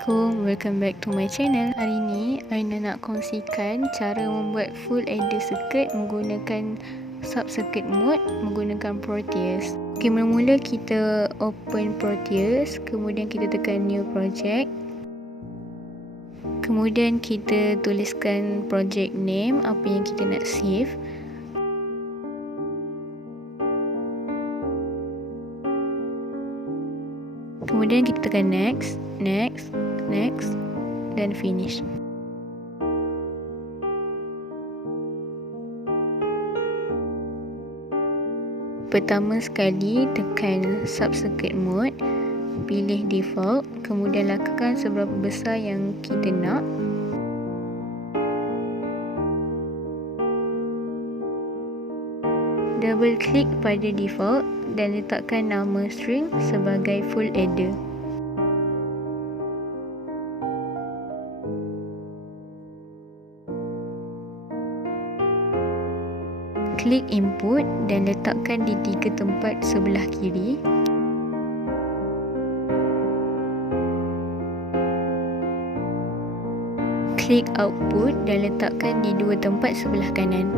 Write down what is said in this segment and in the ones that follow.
Assalamualaikum, welcome back to my channel. Hari ni Aina nak kongsikan cara membuat full adder circuit menggunakan sub-circuit mode menggunakan Proteus. Ok, mula-mula kita open Proteus, kemudian kita tekan new project. Kemudian kita tuliskan project name, apa yang kita nak save. Kemudian kita tekan next dan finish. Pertama sekali tekan sub-circuit mode, pilih default, kemudian lakukan seberapa besar yang kita nak. Double klik pada default dan letakkan nama string sebagai full adder. Klik input dan letakkan di 3 tempat sebelah kiri. Klik output dan letakkan di 2 tempat sebelah kanan.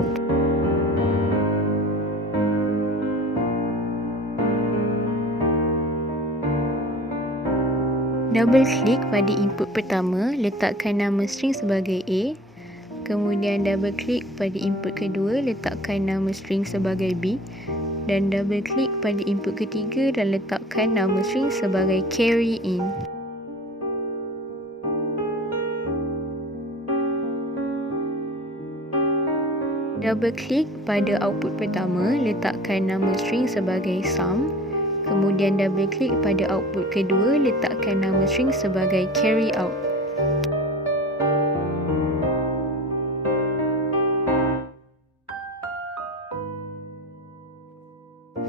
Double klik pada input pertama, letakkan nama string sebagai A. Kemudian double klik pada input kedua, letakkan nama string sebagai B. Dan double klik pada input ketiga dan letakkan nama string sebagai carry in. Double klik pada output pertama, letakkan nama string sebagai sum. Kemudian double klik pada output kedua, letakkan nama string sebagai carry out.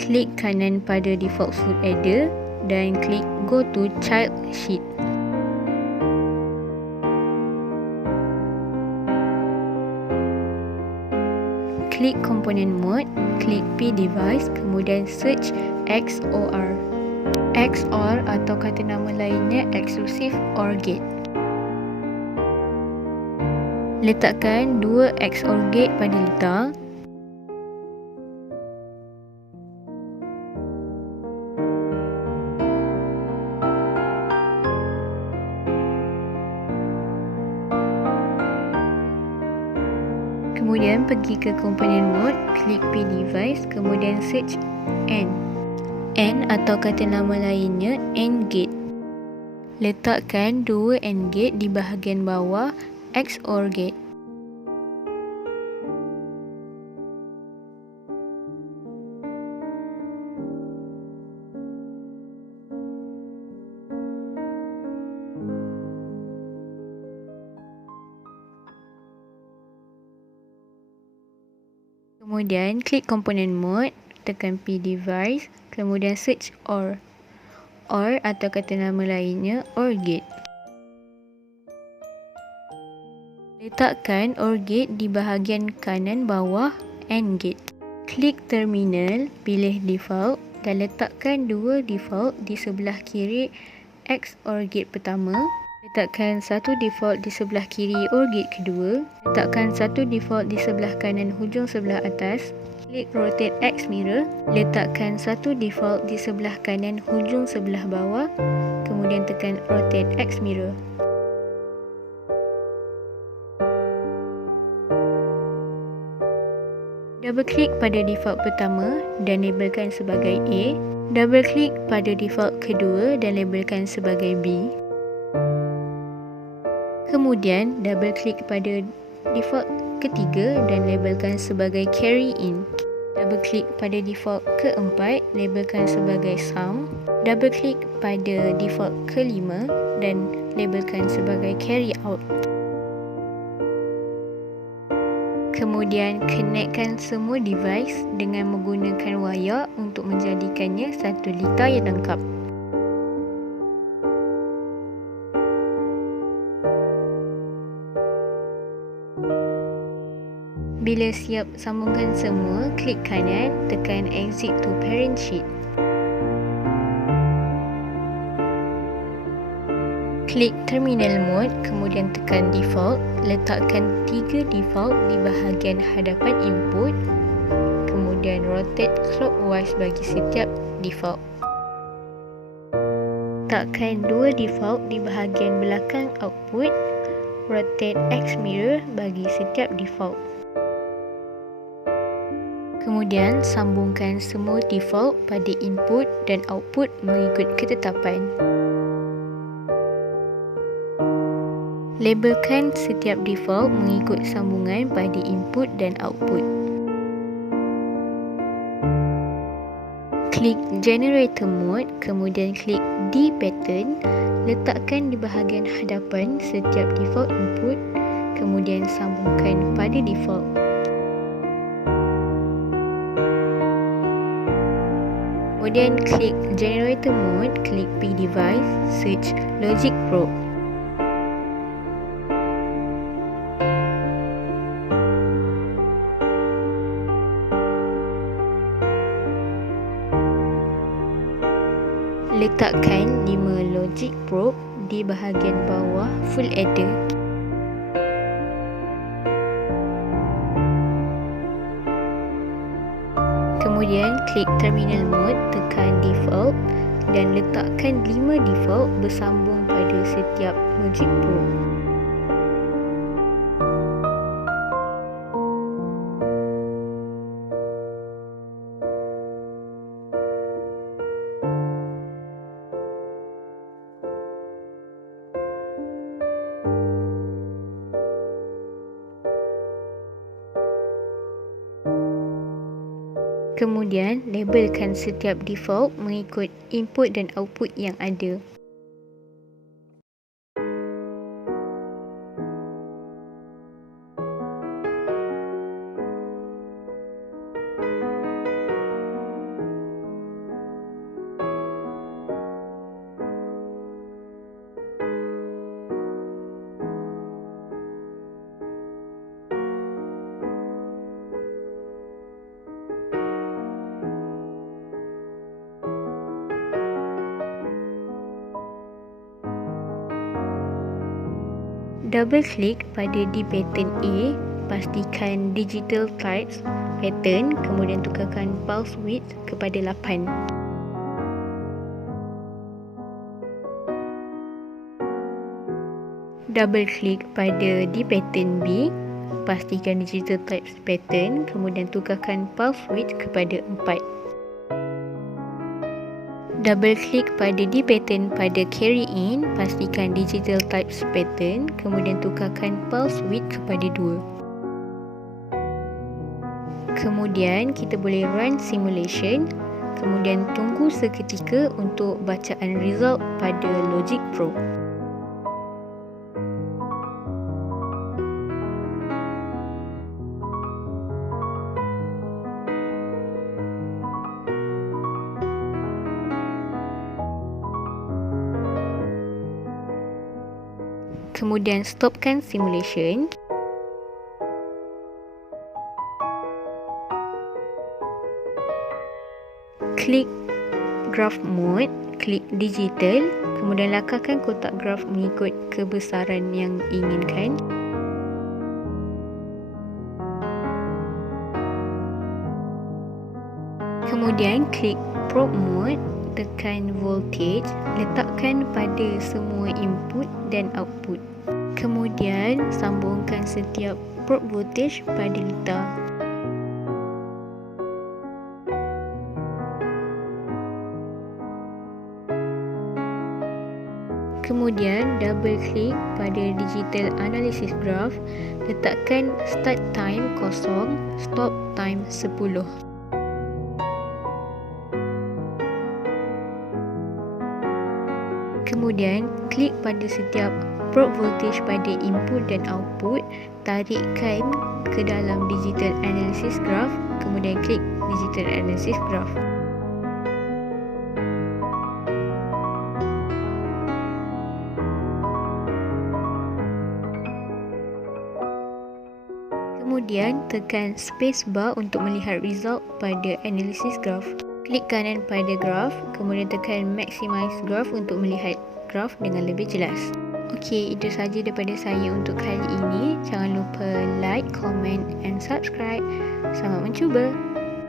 Klik kanan pada default full adder dan klik go to child sheet. Klik component mode, klik P device, kemudian search XOR. XOR atau kata nama lainnya exclusive OR gate. Letakkan 2 XOR gate pada litar. Kemudian pergi ke component mode, klik P device, kemudian search N. N atau kata nama lainnya AND gate. Letakkan 2 AND gate di bahagian bawah XOR gate. Kemudian klik component mode, tekan P device, kemudian search OR. OR atau kata nama lainnya OR gate. Letakkan OR gate di bahagian kanan bawah AND gate. Klik terminal, pilih default dan letakkan 2 default di sebelah kiri XOR gate pertama. Letakkan 1 default di sebelah kiri OR gate kedua. Letakkan 1 default di sebelah kanan hujung sebelah atas. Klik rotate X mirror. Letakkan 1 default di sebelah kanan hujung sebelah bawah. Kemudian tekan rotate X mirror. Double klik pada default pertama dan labelkan sebagai A. Double klik pada default kedua dan labelkan sebagai B. Kemudian double klik pada default ketiga dan labelkan sebagai carry in. Double klik pada default keempat, labelkan sebagai sum. Double klik pada default kelima dan labelkan sebagai carry out. Kemudian connectkan semua device dengan menggunakan wayar untuk menjadikannya satu litar yang lengkap. Bila siap sambungkan semua, klik kanan, tekan exit to parent sheet. Klik terminal mode, kemudian tekan default. Letakkan 3 default di bahagian hadapan input. Kemudian rotate clockwise bagi setiap default. Letakkan 2 default di bahagian belakang output. Rotate X mirror bagi setiap default. Kemudian sambungkan semua default pada input dan output mengikut ketetapan. Labelkan setiap default mengikut sambungan pada input dan output. Klik Generator Mode, kemudian klik D Pattern. Letakkan di bahagian hadapan setiap default input, kemudian sambungkan pada default. Kemudian klik Generator Mode, klik Pick Device, search Logic Probe. Letakkan 5 logic probe di bahagian bawah full adder. Kemudian klik terminal mode, tekan default dan letakkan 5 default bersambung pada setiap logic probe. Kemudian, labelkan setiap default mengikut input dan output yang ada. Double klik pada di pattern A, pastikan digital types pattern, kemudian tukarkan pulse width kepada 8. Double klik pada di pattern B, pastikan digital types pattern, kemudian tukarkan pulse width kepada 4. Double klik pada di pattern pada carry in, pastikan digital types pattern, kemudian tukarkan pulse width kepada 2. Kemudian kita boleh run simulation, kemudian tunggu seketika untuk bacaan result pada logic probe. Kemudian stopkan simulation. Klik graph mode, klik digital, kemudian lakarkan kotak graf mengikut kebesaran yang inginkan. Kemudian klik probe mode, tekan voltage, letakkan pada semua input dan output. Kemudian sambungkan setiap probe voltage pada litar. Kemudian double klik pada digital analysis graph, letakkan start time 0, stop time 10. Kemudian, klik pada setiap probe voltage pada input dan output, tarikkan ke dalam digital analysis graph, kemudian klik digital analysis graph. Kemudian, tekan spacebar untuk melihat result pada analysis graph. Klik kanan pada graph, kemudian tekan maximize graph untuk melihat graf dengan lebih jelas. Okey, itu saja daripada saya untuk kali ini. Jangan lupa like, comment and subscribe. Selamat mencuba!